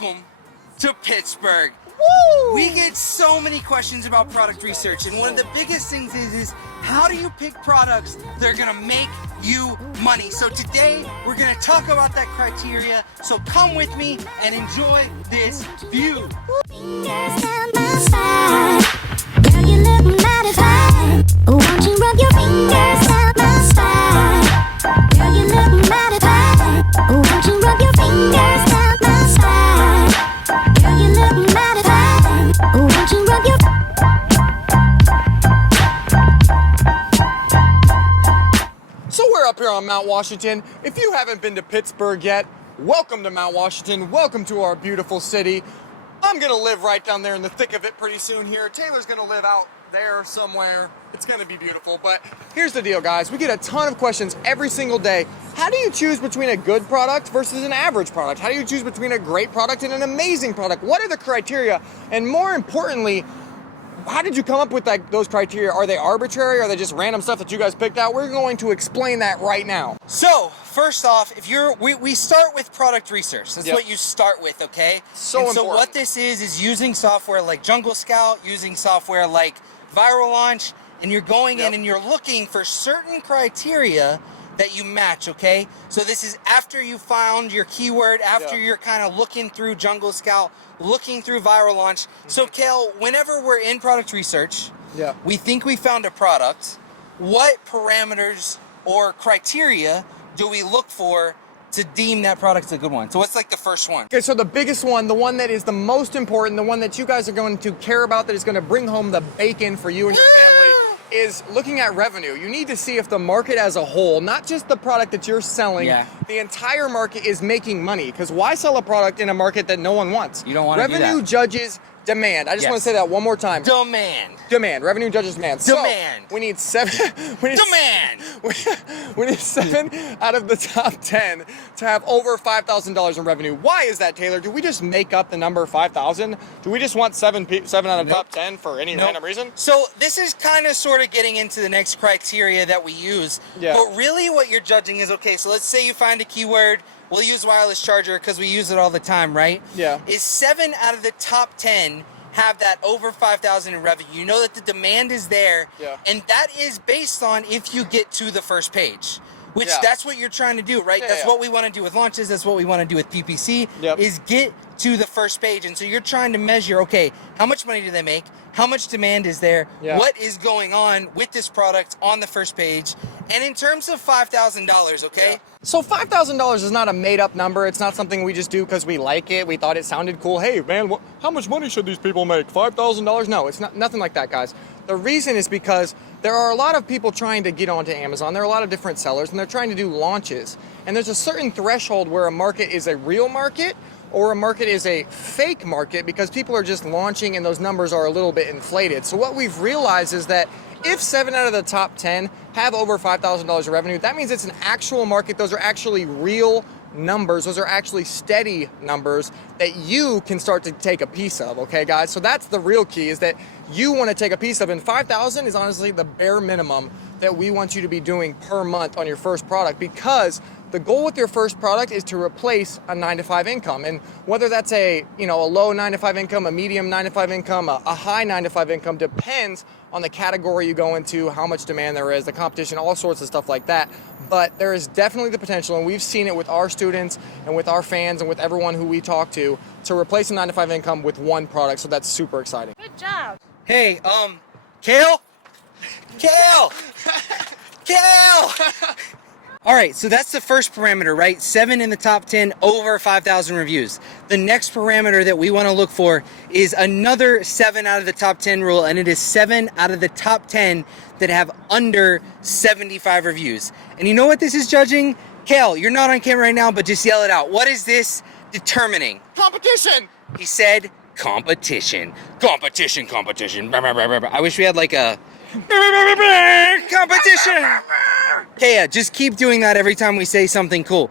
Welcome to Pittsburgh. Woo! We get so many questions about product research, and one of the biggest things is how do you pick products that are gonna make you money? So today we're gonna talk about that criteria. So come with me and enjoy this view. Fingers down my spine. Girl, you look mighty fine. Won't you rub your fingers down my spine? Girl, you look mighty fine. Won't you rub your fingers down my spine? Girl, you look mighty fine. Won't you rub your So we're up here on Mount Washington. If you haven't been to Pittsburgh yet, welcome to Mount Washington. Welcome to our beautiful city. I'm gonna live right down there in the thick of it pretty soon here. Taylor's gonna live out there somewhere. It's gonna be beautiful. But here's the deal, guys. We get a ton of questions every single day. How do you choose between a good product versus an average product? How do you choose between a great product and an amazing product? What are the criteria? And more importantly, how did you come up with those criteria? Are they arbitrary? Are they just random stuff that you guys picked out? We're going to explain that right now. So first off, if we start with product research. That's Yep. what you start with, okay? So and so important. what this is using software like Jungle Scout, using software like Viral Launch, and you're going in Yep. and you're looking for certain criteria that you match, okay? So this is after you found your keyword, after Yeah. you're kind of looking through Jungle Scout, looking through Viral Launch. So Kale, whenever we're in product research, Yeah. we think we found a product, what parameters or criteria do we look for to deem that product's a good one? So what's like the first one? Okay, so the biggest one, the one that is the most important, the one that you guys are going to care about, that is going to bring home the bacon for you and your family, is looking at revenue. You need to see if the market as a whole, not just the product that you're selling, Yeah. the entire market is making money. Because why sell a product in a market that no one wants? You don't want to do Revenue that. judges demand. I just want Yes. to say that one more time. Demand. Demand. Revenue judges demand. Demand. So we need seven. We need Demand. we need 7 out of the top 10 to have over $5,000 in revenue. Why is that, Taylor? Do we just make up the number 5,000? Do we just want 7 out of Nope. top 10 for any Nope. random reason? So this is kind of sort of getting into the next criteria that we use. Yeah. But really what you're judging is, okay, so let's say you find a keyword. We'll use wireless charger because we use it all the time, right? Yeah. Is 7 out of the top 10 have that over 5,000 in revenue? You know that the demand is there. Yeah. And that is based on if you get to the first page. Which Yeah. that's what you're trying to do, right? Yeah, That's yeah. what we want to do with launches. That's what we want to do with PPC. Yep. Is get to the first page. And so you're trying to measure, okay, how much money do they make? How much demand is there? Yeah. What is going on with this product on the first page? And in terms of $5,000, okay? Yeah. So $5,000 is not a made-up number. It's not something we just do because we like it. We thought it sounded cool. Hey, man, how much money should these people make? $5,000? No, it's nothing like that, guys. The reason is because there are a lot of people trying to get onto Amazon. There are a lot of different sellers, and they're trying to do launches. And there's a certain threshold where a market is a real market or a market is a fake market because people are just launching and those numbers are a little bit inflated. So what we've realized is that if 7 out of the top 10 have over $5,000 in revenue, that means it's an actual market. Those are actually real numbers. Those are actually steady numbers that you can start to take a piece of, okay, guys? So that's the real key, is that you want to take a piece of, and 5,000 is honestly the bare minimum that we want you to be doing per month on your first product, because the goal with your first product is to replace a 9-to-5 income. And whether that's a low 9-to-5 income, a medium 9-to-5 income, a high 9-to-5 income, depends on the category you go into, how much demand there is, the competition, all sorts of stuff like that. But there is definitely the potential, and we've seen it with our students and with our fans and with everyone who we talk to replace a 9-to-5 income with one product. So that's super exciting. Good job. Hey, Kale? Kale! Kale! All right, so that's the first parameter, right? 7 in the top 10, over 5,000 reviews. The next parameter that we want to look for is another 7 out of the top 10 rule, and it is 7 out of the top 10 that have under 75 reviews. And you know what this is judging? Kale, you're not on camera right now, but just yell it out. What is this determining? Competition! He said competition. Competition, competition. I wish we had like a competition. Okay, just keep doing that every time we say something cool.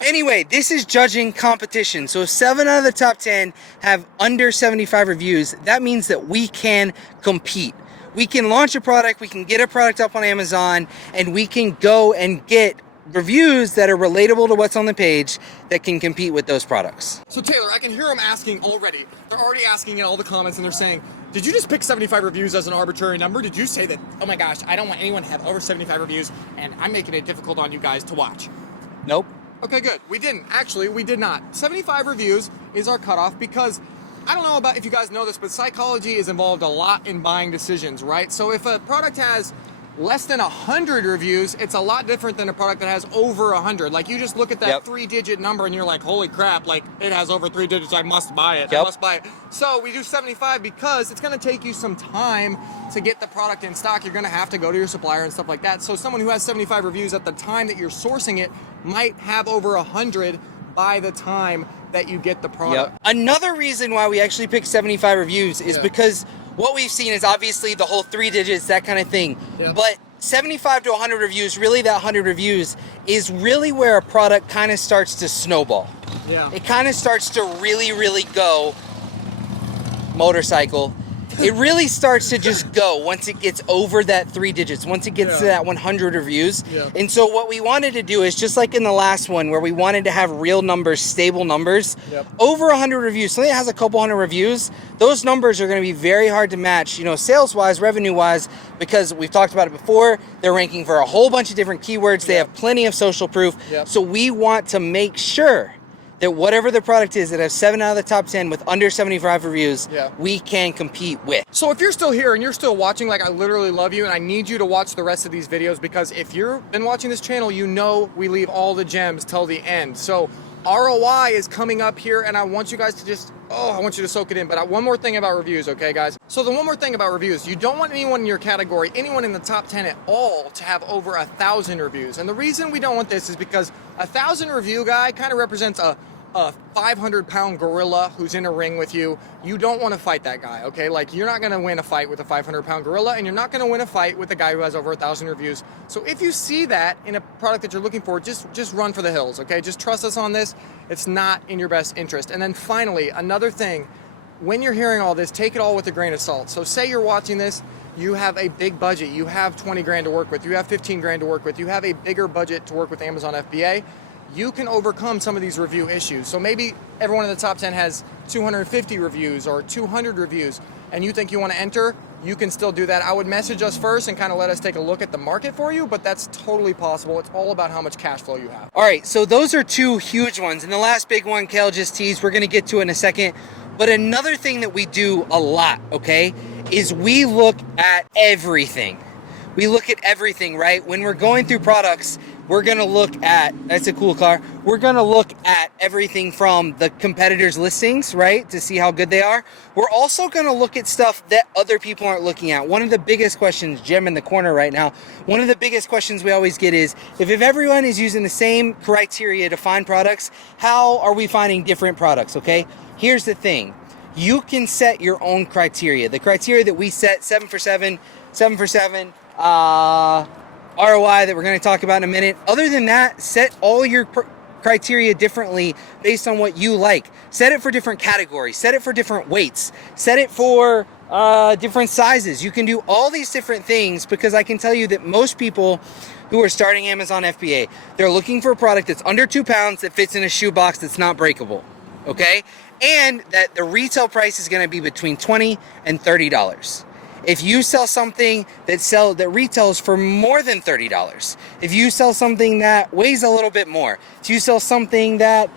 Anyway, this is judging competition. So if 7 out of the top 10 have under 75 reviews, that means that we can compete. We can launch a product, we can get a product up on Amazon, and we can go and get reviews that are relatable to what's on the page that can compete with those products. So Taylor, I can hear them asking already. They're already asking in all the comments and they're saying, did you just pick 75 reviews as an arbitrary number? Did you say that, oh my gosh, I don't want anyone to have over 75 reviews and I'm making it difficult on you guys to watch? Nope. Okay, good. We didn't. Actually, we did not. 75 reviews is our cutoff because I don't know about if you guys know this, but psychology is involved a lot in buying decisions, right? So if a product has less than 100 reviews, it's a lot different than a product that has over 100. Like you just look at that 3-digit number and you're like, holy crap, like it has over 3 digits, I must buy it, I must buy it. So we do 75 because it's gonna take you some time to get the product in stock. You're gonna have to go to your supplier and stuff like that. So someone who has 75 reviews at the time that you're sourcing it might have over 100 by the time that you get the product. Another reason why we actually pick 75 reviews is because what we've seen is obviously the whole 3 digits, that kind of thing. But 75 to 100 reviews, really that 100 reviews is really where a product kind of starts to snowball. It kind of starts to really, really go motorcycle. It really starts to just go once it gets over that 3 digits, once it gets to that 100 reviews. And so what we wanted to do is just like in the last one where we wanted to have real numbers, stable numbers, over 100 reviews, something that has a couple hundred reviews, those numbers are going to be very hard to match, you know, sales-wise, revenue-wise, because we've talked about it before, they're ranking for a whole bunch of different keywords, they have plenty of social proof, so we want to make sure that whatever the product is that has 7 out of the top 10 with under 75 reviews, we can compete with. So if you're still here and you're still watching, like I literally love you and I need you to watch the rest of these videos because if you've been watching this channel, you know we leave all the gems till the end. So ROI is coming up here and I want you guys to just, I want you to soak it in. But one more thing about reviews, okay guys? So the one more thing about reviews, you don't want anyone in your category, anyone in the top 10 at all to have over 1,000 reviews. And the reason we don't want this is because 1,000 review guy kind of represents a 500-pound gorilla who's in a ring with you. You don't want to fight that guy, okay? Like, you're not going to win a fight with a 500-pound gorilla, and you're not going to win a fight with a guy who has over 1,000 reviews. So if you see that in a product that you're looking for, just run for the hills, okay? Just trust us on this. It's not in your best interest. And then finally, another thing, when you're hearing all this, take it all with a grain of salt. So say you're watching this, you have a big budget, you have 20 grand to work with, you have 15 grand to work with, you have a bigger budget to work with Amazon FBA, you can overcome some of these review issues. So maybe everyone in the top 10 has 250 reviews or 200 reviews and you think you want to enter, you can still do that. I would message us first and kind of let us take a look at the market for you, but that's totally possible. It's all about how much cash flow you have. All right, so those are 2 huge ones. And the last big one, Kale just teased, we're going to get to in a second. But another thing that we do a lot, okay, is we look at everything. We look at everything, right? When we're going through products, we're going to look at, that's a cool car, we're going to look at everything from the competitors' listings, right, to see how good they are. We're also going to look at stuff that other people aren't looking at. One of the biggest questions, Jim in the corner right now, one of the biggest questions we always get is, if everyone is using the same criteria to find products, how are we finding different products, okay? Here's the thing. You can set your own criteria. The criteria that we set, 7 for 7, 7 for 7, ROI that we're going to talk about in a minute. Other than that, set all your criteria differently based on what you like. Set it for different categories. Set it for different weights. Set it for different sizes. You can do all these different things because I can tell you that most people who are starting Amazon FBA, they're looking for a product that's under 2 pounds that fits in a shoebox that's not breakable. Okay? And that the retail price is going to be between $20 and $30. If you sell something that retails for more than $30, if you sell something that weighs a little bit more, if you sell something that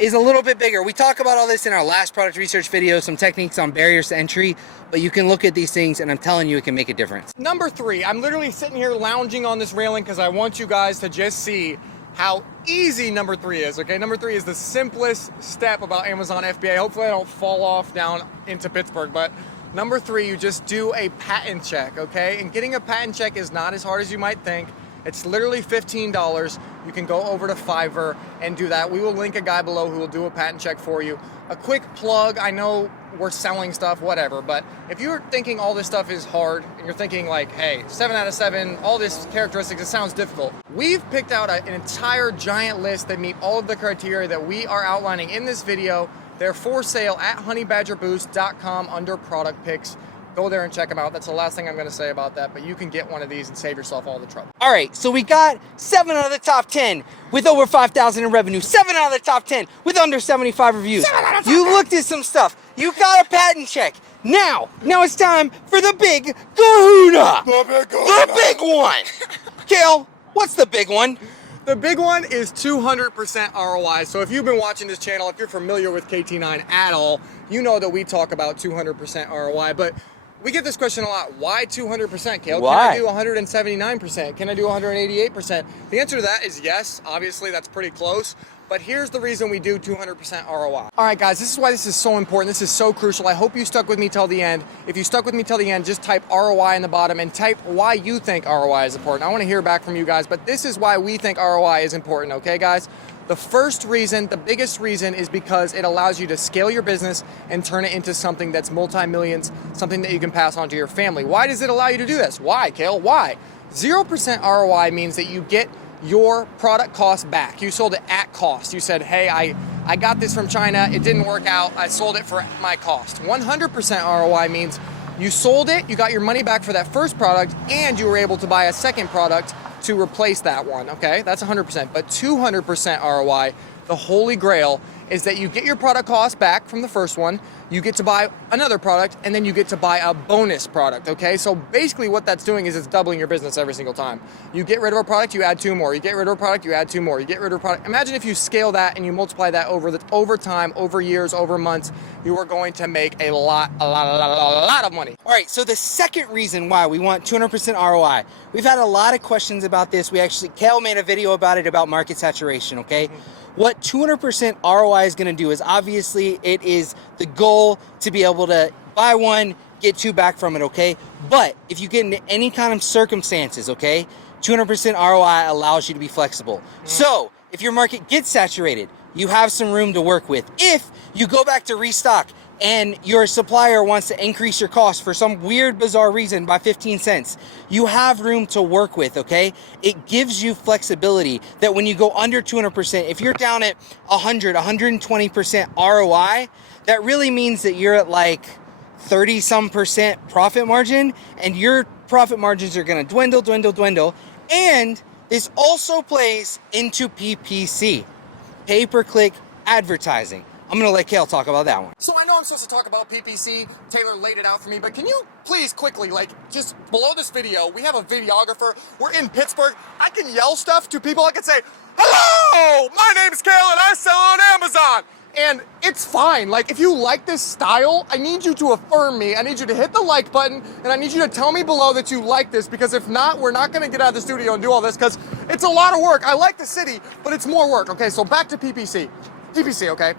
is a little bit bigger, we talk about all this in our last product research video, some techniques on barriers to entry, but you can look at these things and I'm telling you it can make a difference. Number 3, I'm literally sitting here lounging on this railing because I want you guys to just see how easy number 3 is, okay? Number 3 is the simplest step about Amazon FBA. Hopefully I don't fall off down into Pittsburgh, but number 3, you just do a patent check, okay? And getting a patent check is not as hard as you might think. It's literally $15. You can go over to Fiverr and do that. We will link a guy below who will do a patent check for you. A quick plug, I know we're selling stuff, whatever, but if you're thinking all this stuff is hard and you're thinking like, hey, 7 out of 7, all these characteristics, it sounds difficult. We've picked out an entire giant list that meet all of the criteria that we are outlining in this video. They're for sale at honeybadgerboost.com under product picks. Go there and check them out. That's the last thing I'm going to say about that, but you can get one of these and save yourself all the trouble. All right, so we got 7 out of the top 10 with over 5,000 in revenue. 7 out of the top 10 with under 75 reviews. You looked at some stuff. You got a patent check. Now it's time for the big kahuna. The big one. Kale, what's the big one? The big one is 200% ROI. So if you've been watching this channel, if you're familiar with KT9 at all, you know that we talk about 200% ROI. But we get this question a lot. Why 200%, Kale? Why? Can I do 179%? Can I do 188%? The answer to that is yes. Obviously, that's pretty close. But here's the reason we do 200% ROI. All right, guys, this is why this is so important. This is so crucial. I hope you stuck with me till the end. If you stuck with me till the end, just type ROI in the bottom and type why you think ROI is important. I want to hear back from you guys, but this is why we think ROI is important, okay, guys? The first reason, the biggest reason, is because it allows you to scale your business and turn it into something that's multi-millions, something that you can pass on to your family. Why does it allow you to do this? Why, Kale? Why? 0% ROI means that you get your product cost back. You sold it at cost. You said, hey, I got this from China. It didn't work out. I sold it for my cost. 100% ROI means you sold it, you got your money back for that first product, and you were able to buy a second product to replace that one, okay? That's 100%. But 200% ROI, the holy grail, is that you get your product cost back from the first one, you get to buy another product, and then you get to buy a bonus product, okay? So basically what that's doing is it's doubling your business every single time. You get rid of a product, you add 2 more. You get rid of a product, you add 2 more. You get rid of a product. Imagine if you scale that and you multiply that over time, over years, over months, you are going to make a lot of money. All right, so the second reason why we want 200% ROI, we've had a lot of questions about this. Kale made a video about it, about market saturation, okay? What 200% ROI is gonna do is, obviously it is the goal to be able to buy one, get 2 back from it, okay? But if you get into any kind of circumstances, okay, 200% ROI allows you to be flexible. So if your market gets saturated, you have some room to work with. If you go back to restock and your supplier wants to increase your cost for some weird, bizarre reason by 15 cents, you have room to work with, okay? It gives you flexibility that when you go under 200%, if you're down at 100, 120% ROI, that really means that you're at like 30-some% profit margin, and your profit margins are gonna dwindle. And this also plays into PPC, pay-per-click advertising. I'm gonna let Kale talk about that one. So I know I'm supposed to talk about PPC. Taylor laid it out for me, but can you please quickly, just below this video, we have a videographer. We're in Pittsburgh. I can yell stuff to people. I can say, hello, my name's Kale and I sell on Amazon. And it's fine. If you like this style, I need you to affirm me. I need you to hit the like button, and I need you to tell me below that you like this, because if not, we're not gonna get out of the studio and do all this, because it's a lot of work. I like the city, but it's more work. Okay, so back to PPC. PPC, okay?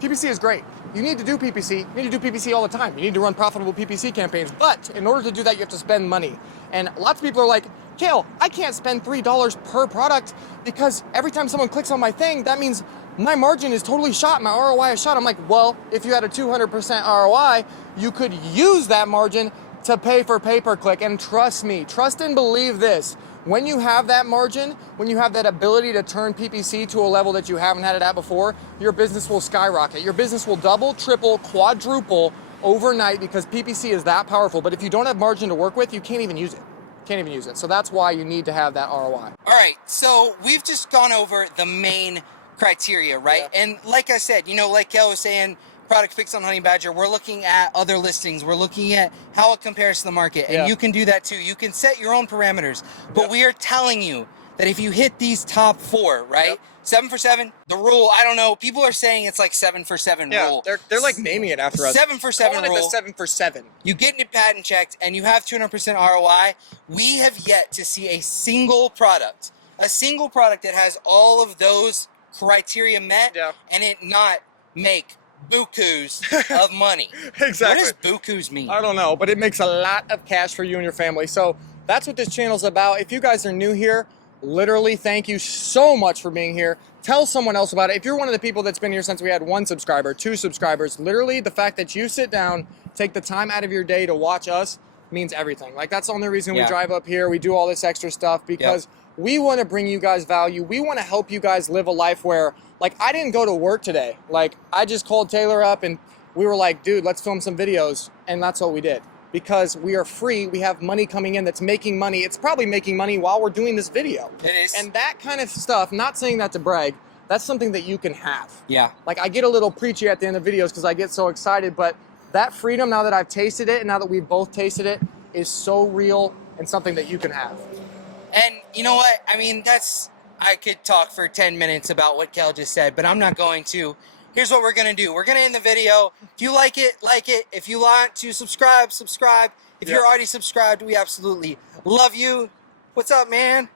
PPC is great. You need to do PPC. You need to do PPC all the time. You need to run profitable PPC campaigns. But in order to do that, you have to spend money. And lots of people are like, Kale, I can't spend $3 per product, because every time someone clicks on my thing, that means my margin is totally shot. My ROI is shot. I'm like, well, if you had a 200% ROI, you could use that margin to pay for pay-per-click. And trust me, trust and believe this. When you have that margin, when you have that ability to turn PPC to a level that you haven't had it at before, your business will skyrocket. Your business will double, triple, quadruple overnight, because PPC is that powerful. But if you don't have margin to work with, you can't even use it. Can't even use it. So that's why you need to have that ROI. All right, so we've just gone over the main criteria, right? Yeah. And like I said, like Kale was saying, product picks on Honey Badger, we're looking at other listings, we're looking at how it compares to the market, and you can do that too. You can set your own parameters, but we are telling you that if you hit these top 4, right? 7 for 7, the rule, I don't know, people are saying it's like 7 for 7 rule. They're like naming it after us. 7 for 7 Calling rule. it the 7 for 7. You get it patent checked and you have 200% ROI. We have yet to see a single product that has all of those criteria met and it not make bukus of money. Exactly. What does bukus mean? I don't know, but it makes a lot of cash for you and your family. So that's what this channel's about. If you guys are new here, literally thank you so much for being here. Tell someone else about it. If you're one of the people that's been here since we had 1 subscriber, 2 subscribers, literally the fact that you sit down, take the time out of your day to watch us means everything. That's the only reason we drive up here. We do all this extra stuff, because we want to bring you guys value. We want to help you guys live a life where, I didn't go to work today. I just called Taylor up and we were like, dude, let's film some videos. And that's what we did. because we are free. We have money coming in that's making money. It's probably making money while we're doing this video. It is. And that kind of stuff, not saying that to brag, that's something that you can have. Yeah. Like, I get a little preachy at the end of videos because I get so excited, but that freedom, now that I've tasted it and now that we've both tasted it, is so real and something that you can have. And you know what? I mean, I could talk for 10 minutes about what Kale just said, but I'm not going to. Here's what we're going to do. We're going to end the video. If you like it, like it. If you want to subscribe, subscribe. If you're already subscribed, we absolutely love you. What's up, man?